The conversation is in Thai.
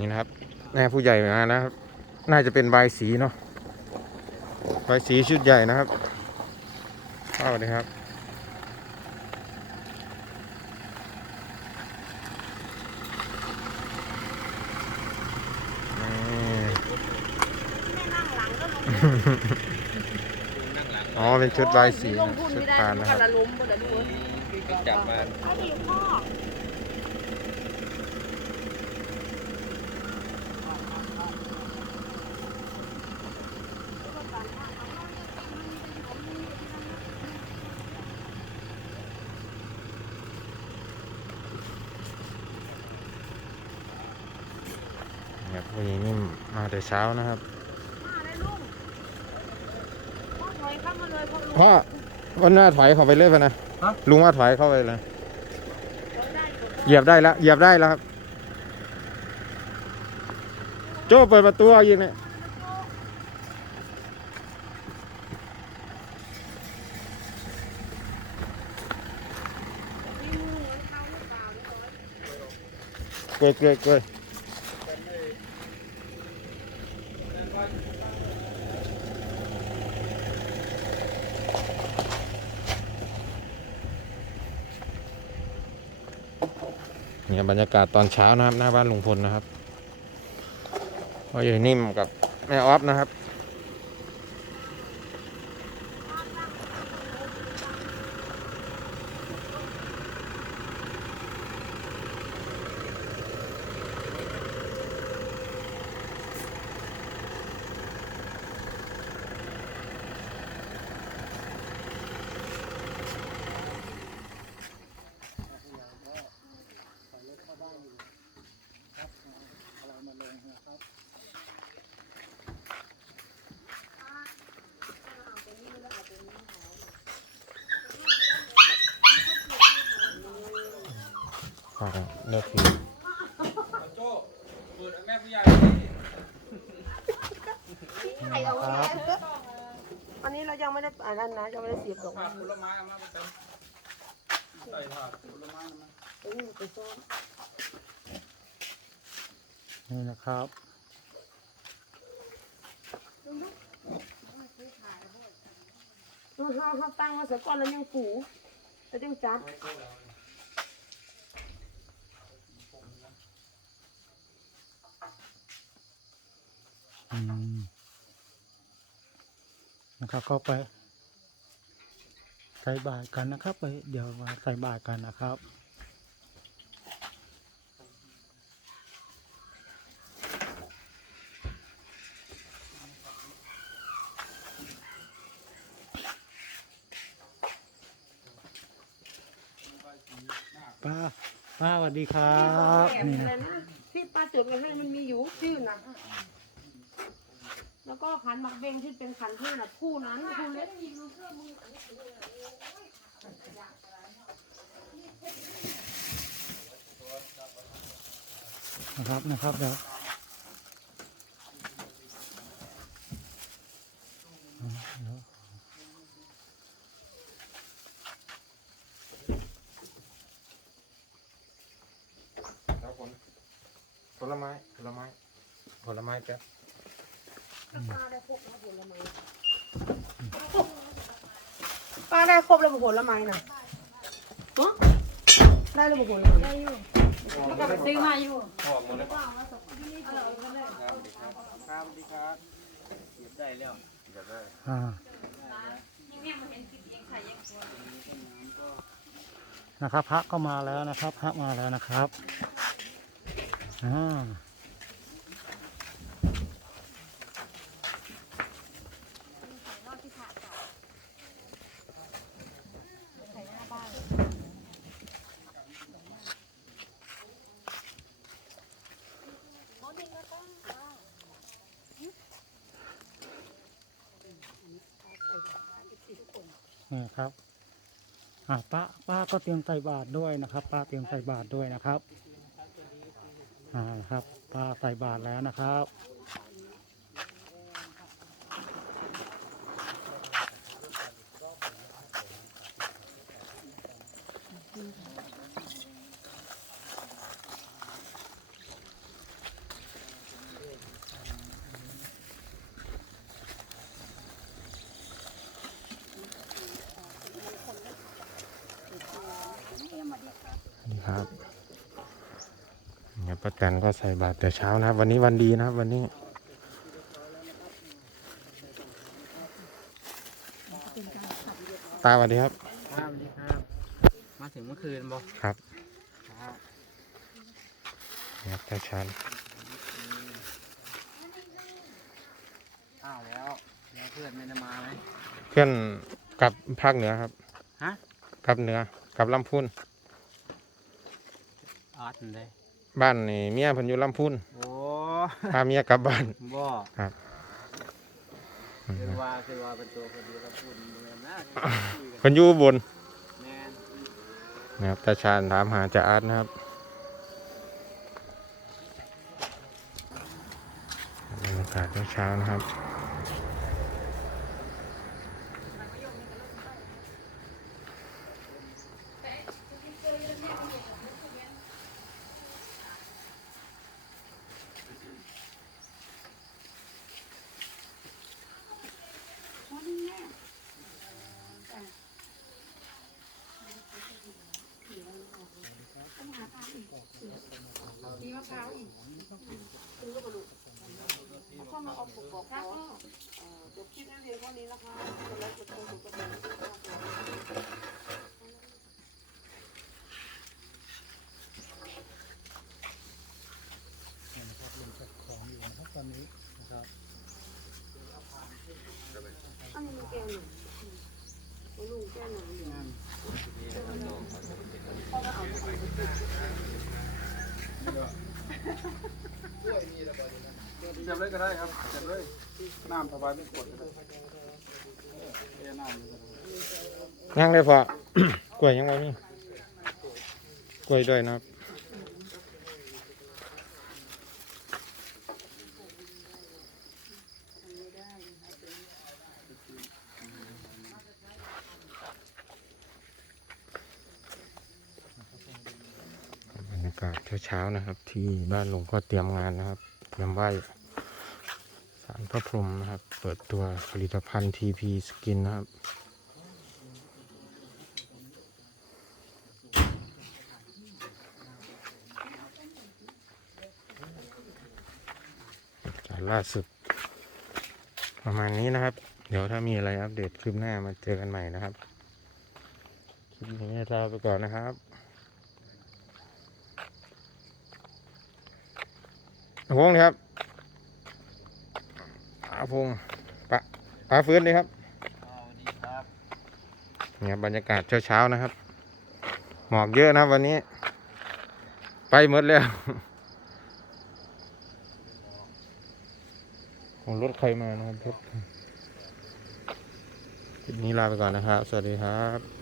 นี่นะครับแม่ผู้ใหญ่มานะครับ น่าจะเป็นใบายสีเนาะใบายสีชุดใหญ่นะครับเข้าเลยครับนี่แม่นั่งหลังก็ลงนั่งหลังอ๋อ เป็นชุดใบายสีลงทุนชุดไม่ได้พานมันนะคก็รับละล้มก็ละด้วยจับมา นี่ครับผู้หญิงนี่มาแต่เช้านะครับมาเลยลุงพ่อถอยเข้ามาเลยพ่อลุงพ่อวันหน้าถอยเข้าไปเลยป่ะนะลุงว่าถอยเข้าไปเลยถอยได้ถอยได้เหยียบได้แล้วเหยียบได้แล้วครับ โจ้เปิดประตูเอายิงเนี่ยมีมือเหมือนเขาหรือเปล่าเรียบร้อยเกยเกย เนี่ยบบรรยากาศตอนเช้านะครับ หน้าบ้านลุงพลนะครับพ่อใหญ่นิ่มกับแม่ออฟนะครับ ครับเลิกคือโจ้เปิดแม่ผู้ใหญ่ไอ้เอาไว้แล้วอันนี้เรายังไม่ได้อ่านนะยังไม่ได้เสียบดอกถาดผลไม้เอามาเป็นใส่ถาดผลไม้มาเออไปซ้อมนี่นะครับห้าห้าตั้งมาเสียก่อนแล้วยังฝูแล้วยังจัด นะครับก็ไปใส่บาตรกันนะครับไปเดี๋ยวมาใส่บาตรกันนะครับป้าป้าสวัสดีครับนี่อะไรนะนะที่ป้าจดไว้ให้มันมีอยู่ชื่อนะ แล้วก็ขันหมักเบงที่เป็นขันห้าน่ะคู่นั้นคู่เล็กนะครับนะครับเดี๋ยวครับผมผลไม้ผลไม้ผลไม้แป๊บ ป้าได้ครบแล้วผลไม้ป้าได้ครบแล้วผลไม้น่ะฮะได้แล้วผลไม้ได้อยู่ก็ไปซื้อมาอยู่หอมหมดเลยครับครับสวัสดีครับเก็บได้แล้วอ่านะครับ พระก็มาแล้วนะครับ พระมาแล้วนะครับอ่า นี่ครับอ่าป้าป้าก็เตรียมใส่บาตรด้วยนะครับ ป้าเตรียมใส่บาตรด้วยนะครับอ่าครับป้าใส่บาตรแล้วนะครับ ครับ ป้าแตนก็ใส่บาตรแต่เช้านะครับ วันนี้วันดีนะครับ วันนี้ตาสวัสดีครับครับสวัสดีครับ มาถึงเมื่อคืนบอกครับครับครับตาชานอ้าวแล้วแล้วเพื่อนไม่ได้มาไหมเพื่อนกลับภาคเหนือครับฮะกลับเหนือกลับลำพูนอาร์ตเลย บ้านนี่เมียเพิ่นอยู่ลำพูนโอ้พาเมียกลับบ้าน บ่ครับ คือว่าคือว่าเป็นตัวคนเดียวแล้วพูดเหมือนนะคุยกันเพิ่นอยู่อุบนแมนนะครับตาชานถามหาจ่าอาร์ตนะครับบรรยากาศเช้าๆนะครับ เข้ามาเอาปกบอก เอ่อจบคลิปนักเรียนเท่านี้นะคะกดไลค์กดแชร์กดกระดิ่งด้วยนะคะของอยู่นะครับตอนนี้นะครับอันนี้มันแก้วหนึ่งเอาลุงแก้วหนึ่งเดี๋ยวเจ็บเลยก็ได้ครับจ็บเลย น้ำสบายไม่กดก็ได้เอ้ยน้ำเลยก็ได้ยังเลยพอ กล้วยยังไงนี่กล้วยด้วยนะครับ บรรยากาศเช้าๆนะครับ ที่บ้านลุงก็เตรียมงานนะครับ เตรียมไหว้ สารพระพรหมนะครับ เปิดตัวผลิตภัณฑ์ TP Skin นะครับการล่าสุด ประมาณนี้นะครับ เดี๋ยวถ้ามีอะไรอัปเดตคลิปหน้ามาเจอกันใหม่นะครับ คลิปนี้ลาไปก่อนนะครับอาพงษ์ครับาพงษ์ปะปลาฟื้นเลยครับสวัสดีครับเนี่ยบรรยากาศเช้าๆนะครับ หมอกเยอะนะครับวันนี้ ไปหมดแล้วของรถใครมานะครับรถคลิปนี้ลาไปก่อนนะครับ สวัสดีครับ